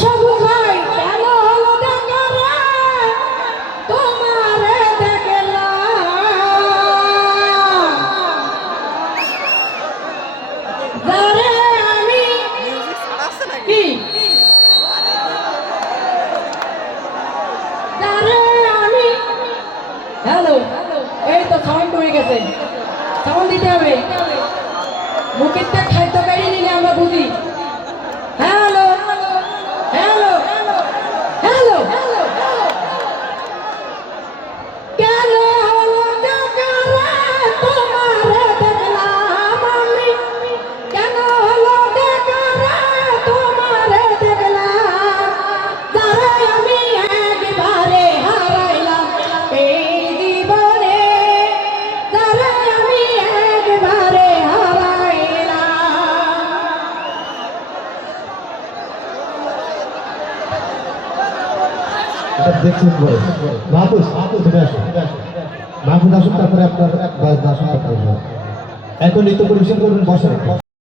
সবুজ ভাই কেন হলো দেখা রে তোমারে দেখলাম যারে আমি কি যারে আমি হ্যালো এই তো সাউন্ড হয়ে গেছে সাউন্ড দিতে হবে মুখের খাদ্য গাড়ি নিলে আমরা বুঝি হ্যালো হ্যালো হ্যালো কেন হলো দেখা রে তোমারে দেখলাম আমি কেন হলো দেখা রে তোমারে দেখলাম যারে আমি একবারে হারাইলাম এই জীবনে যারে আমি একবারে হারাইলাম দেখছেন বলে মাহফুজ তুমি আসো মাহফুজ আসুন তারপরে আপনার আসুন এখন নৃত্য পরিবেশন করবেন বসেন